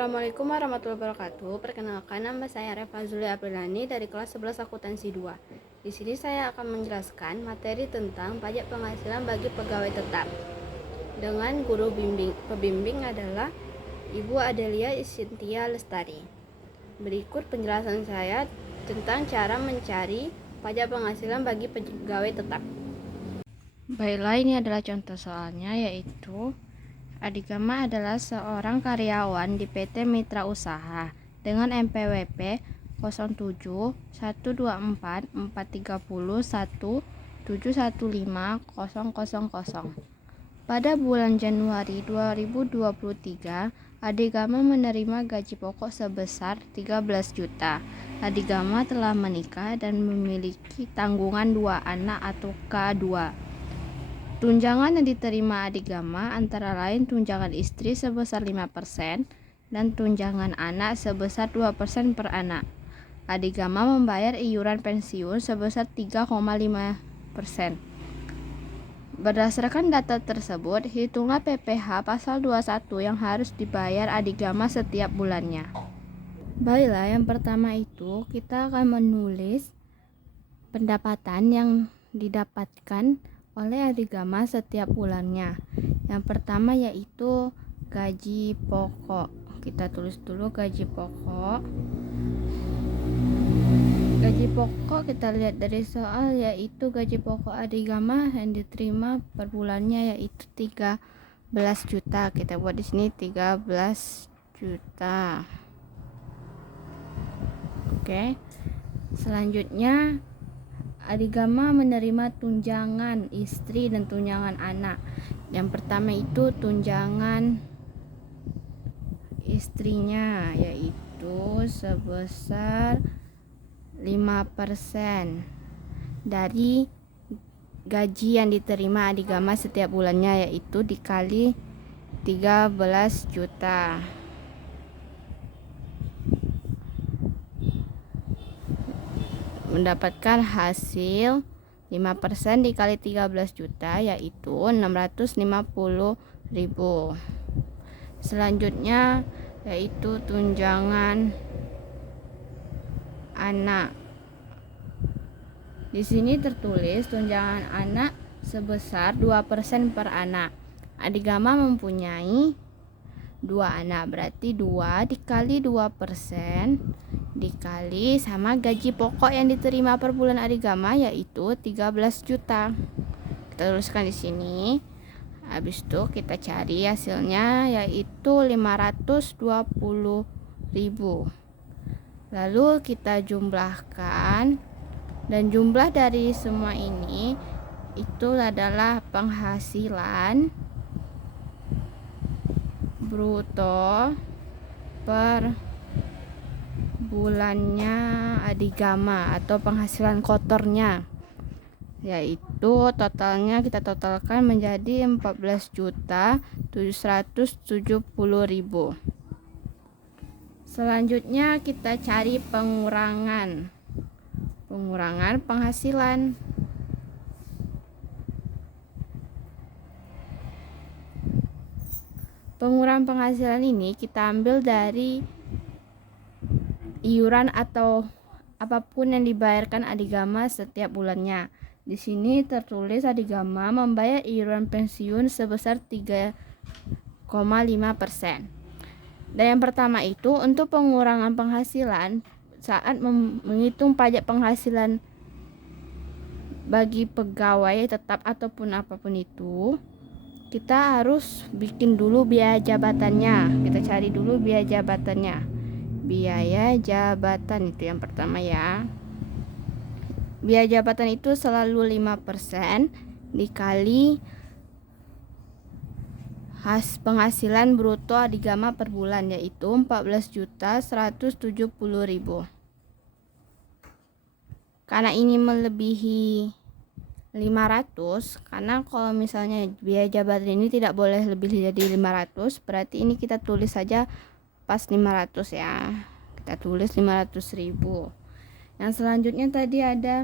Assalamualaikum warahmatullahi wabarakatuh. Perkenalkan, nama saya Reva Zuli Aprilani dari kelas 11 akuntansi 2. Di sini saya akan menjelaskan materi tentang pajak penghasilan bagi pegawai tetap. Dengan guru pembimbing adalah Ibu Adelia Cynthia Lestari. Berikut penjelasan saya tentang cara mencari pajak penghasilan bagi pegawai tetap. Baiklah, ini adalah contoh soalnya, yaitu Adigama adalah seorang karyawan di PT Mitra Usaha dengan NPWP 07 124 430 1715 000. Pada bulan Januari 2023, Adigama menerima gaji pokok sebesar 13 juta. Adigama telah menikah dan memiliki tanggungan 2 anak atau K2. Tunjangan yang diterima Adigama antara lain tunjangan istri sebesar 5% dan tunjangan anak sebesar 2% per anak. Adigama membayar iuran pensiun sebesar 3,5%. Berdasarkan data tersebut, hitunglah PPh pasal 21 yang harus dibayar Adigama setiap bulannya. Baiklah, yang pertama itu kita akan menulis pendapatan yang didapatkan oleh Adigama setiap bulannya. Yang pertama yaitu gaji pokok. Kita tulis dulu gaji pokok. Gaji pokok kita lihat dari soal, yaitu gaji pokok Adigama yang diterima per bulannya yaitu 13 juta. Kita buat di sini 13 juta. Oke. Selanjutnya Adigama menerima tunjangan istri dan tunjangan anak. Yang pertama itu tunjangan istrinya, yaitu sebesar 5% dari gaji yang diterima Adigama setiap bulannya, yaitu dikali 13 juta. Mendapatkan hasil 5% dikali 13 juta yaitu 650.000. Selanjutnya yaitu tunjangan anak. Di sini tertulis tunjangan anak sebesar 2% per anak. Adigama mempunyai 2 anak, berarti 2 dikali 2% dikali sama gaji pokok yang diterima per bulan Adigama yaitu 13 juta. Kita tuliskan di sini. Habis itu kita cari hasilnya yaitu 520.000. Lalu kita jumlahkan, dan jumlah dari semua ini itu adalah penghasilan bruto per bulannya Adigama atau penghasilan kotornya, yaitu totalnya kita totalkan menjadi 14.770.000. Selanjutnya kita cari pengurangan penghasilan. Pengurangan penghasilan ini kita ambil dari iuran atau apapun yang dibayarkan Adigama setiap bulannya. Di sini tertulis Adigama membayar iuran pensiun sebesar 3,5%. Dan yang pertama itu untuk pengurangan penghasilan saat menghitung pajak penghasilan bagi pegawai tetap ataupun apapun itu, kita harus bikin dulu biaya jabatannya. Kita cari dulu biaya jabatannya. Biaya jabatan itu yang pertama ya. Biaya jabatan itu selalu 5% dikali penghasilan bruto Adigama per bulan, yaitu 14.170.000. Karena ini melebihi 500, karena kalau misalnya biaya jabatan ini tidak boleh lebih dari 500, berarti ini kita tulis saja pas 500 ya. Kita tulis 500.000. Yang selanjutnya tadi ada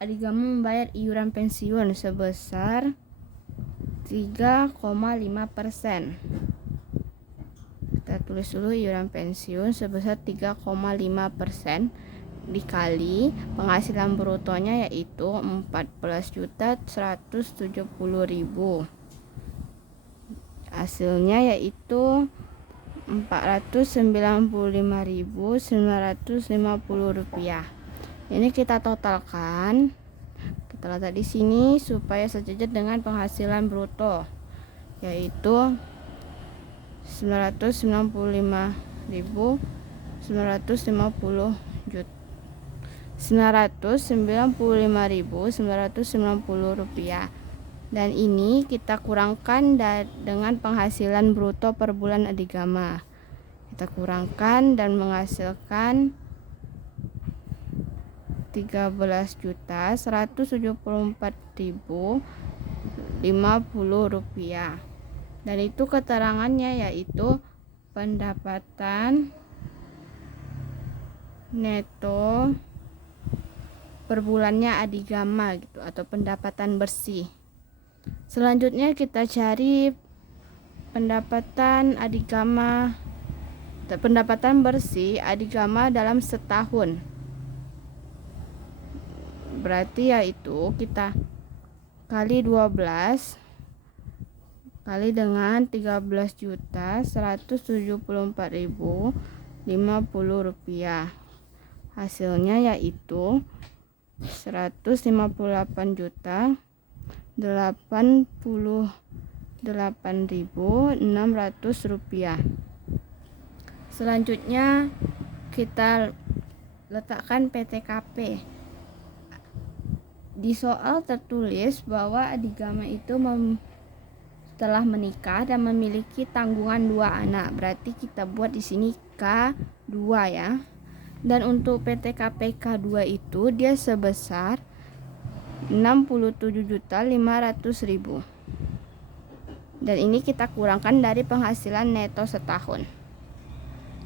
Adigama membayar iuran pensiun sebesar 3,5%. Kita tulis dulu iuran pensiun sebesar 3,5% dikali penghasilan brutonya yaitu 14.170.000. Hasilnya yaitu Rp495.950. Ini kita totalkan. Kita letak di sini supaya sejajar dengan penghasilan bruto yaitu 995.950 rupiah. Dan ini kita kurangkan dengan penghasilan bruto per bulan Adigama. Kita kurangkan dan menghasilkan 13.174.050 rupiah. Dan itu keterangannya yaitu pendapatan neto per bulannya Adigama gitu, atau pendapatan bersih. Selanjutnya kita cari pendapatan bersih Adigama dalam setahun. Berarti yaitu kita kali 12 kali dengan 13.174.050 rupiah. Hasilnya yaitu 158.088.600 rupiah. Selanjutnya kita letakkan PTKP. Di soal tertulis bahwa Adigama itu setelah menikah dan memiliki tanggungan 2 anak. Berarti kita buat di sini K2 ya. Dan untuk PTKP K2 itu dia sebesar 67.500.000. Dan ini kita kurangkan dari penghasilan neto setahun.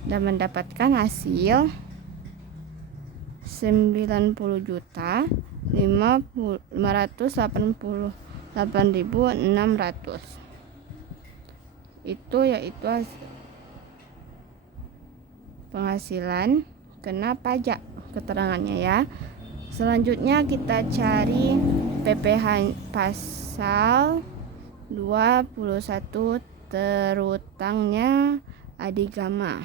Dan mendapatkan hasil 90.588.600. Itu yaitu penghasilan kena pajak keterangannya ya. Selanjutnya kita cari PPh pasal 21 terutangnya Adigama.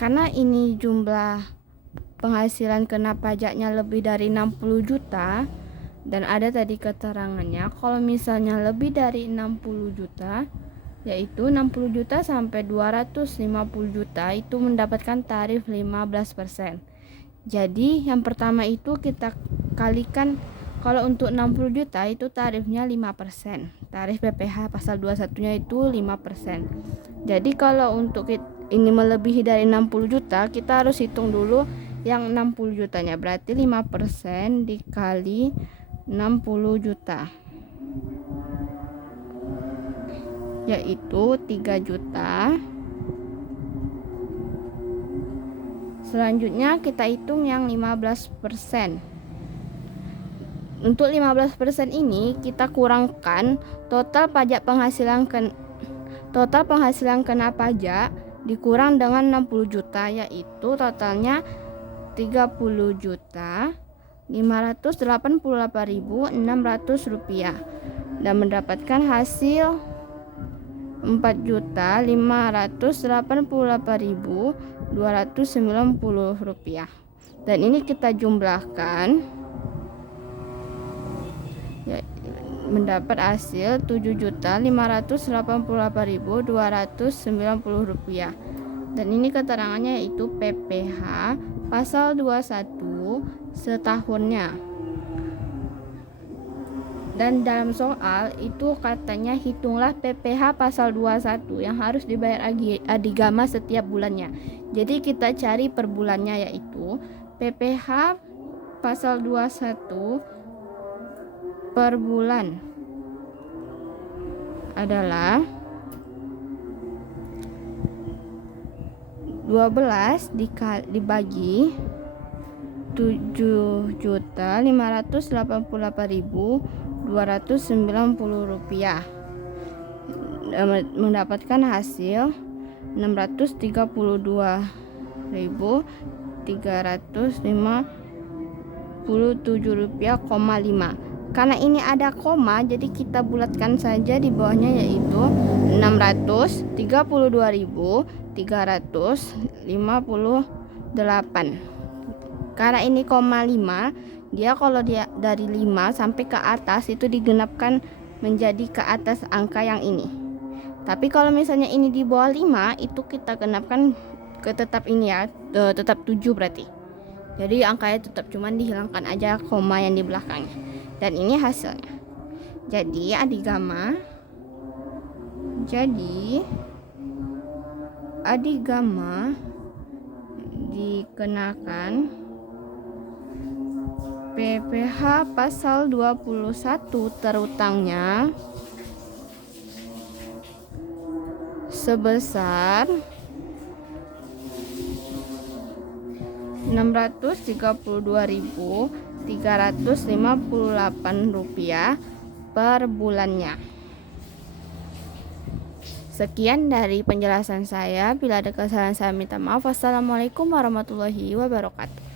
Karena ini jumlah penghasilan kena pajaknya lebih dari 60 juta dan ada tadi keterangannya kalau misalnya lebih dari 60 juta yaitu 60 juta sampai 250 juta itu mendapatkan tarif 15%. Jadi yang pertama itu kita kalikan, kalau untuk 60 juta itu tarifnya 5%. Tarif PPh pasal 21-nya itu 5%. Jadi kalau untuk ini melebihi dari 60 juta, kita harus hitung dulu yang 60 jutanya. Berarti 5% dikali 60 juta. Yaitu 3 juta. Selanjutnya kita hitung yang 15%. Untuk 15% ini kita kurangkan total penghasilan kena pajak dikurang dengan 60 juta yaitu totalnya 30.588.600 rupiah dan mendapatkan hasil 4.588.290 rupiah. Dan ini kita jumlahkan ya, mendapat hasil 7.588.290 rupiah. Dan ini keterangannya yaitu PPh pasal 21 setahunnya. Dan dalam soal itu katanya hitunglah PPh pasal 21 yang harus dibayar Adigama setiap bulannya. Jadi kita cari per bulannya yaitu PPh pasal 21 per bulan adalah 12 dibagi 7.588.290 rupiah. mendapatkan hasil 632.357 rupiah, karena ini ada koma, jadi kita bulatkan saja di bawahnya, yaitu 632.358. Karena ini koma 5, dia kalau dia dari 5 sampai ke atas itu digenapkan menjadi ke atas angka yang ini. Tapi kalau misalnya ini di bawah 5, itu kita genapkan ke tetap ini ya, tetap 7 berarti. Jadi angkanya tetap, cuman dihilangkan aja koma yang di belakangnya. Dan ini hasilnya. Jadi adik gamma dikenakan PPh pasal 21 terutangnya sebesar 632.358 rupiah per bulannya. Sekian dari penjelasan saya. Bila ada kesalahan saya minta maaf. Wassalamualaikum warahmatullahi wabarakatuh.